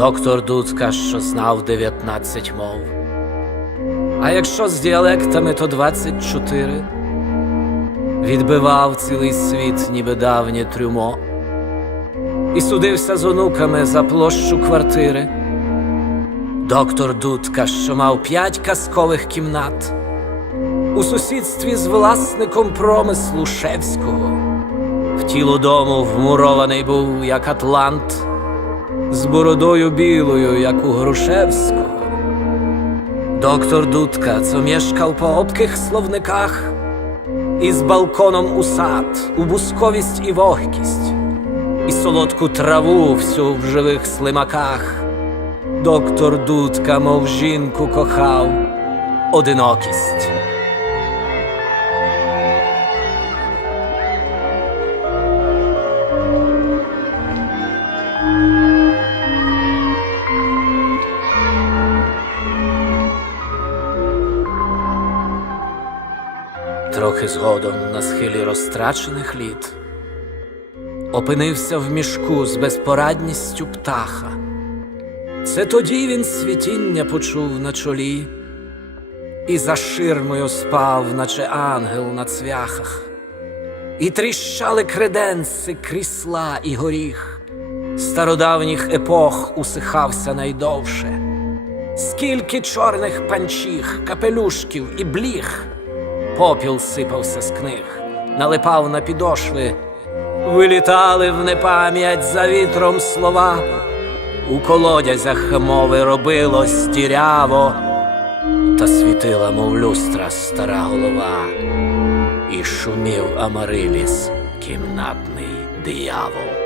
Доктор Дудка, що знав 19 мов. А якщо з діалектами, то 24. Відбивав цілий світ, ніби давнє трюмо, і судився з онуками за площу квартири. Доктор Дудка, що мав п'ять казкових кімнат, у сусідстві з власником промислу Шевського. В тіло дому вмурований був, як Атлант, з бородою білою, як у Грушевського. Доктор Дудка, co mieszkał po obkich словниках, і з балконом у сад, у бусковість і вогкість, і солодку траву всю в живих слимаках. Доктор Дудка, мов жінку кохав, одинокість. Трохи згодом на схилі розтрачених літ опинився в мішку з безпорадністю птаха. Це тоді він світіння почув на чолі і за ширмою спав, наче ангел на цвяхах, і тріщали креденси, крісла і горіх. Стародавніх епох усихався найдовше. Скільки чорних панчіх, капелюшків і бліх, попіл сипався з книг, налипав на підошви, вилітали в непам'ять за вітром слова. У колодязях мови робилось діряво, та світила, мов люстра, стара голова, і шумів Амариліс, кімнатний диявол.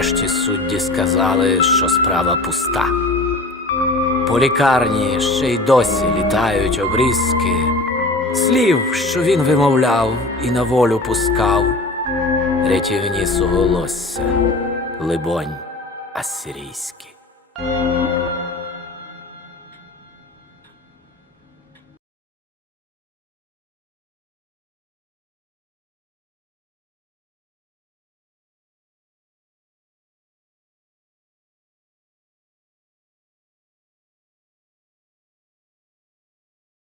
Врешті судді сказали, що справа пуста. По лікарні ще й досі літають обрізки, слів, що він вимовляв і на волю пускав, рятівні суголосся, либонь, асирійські.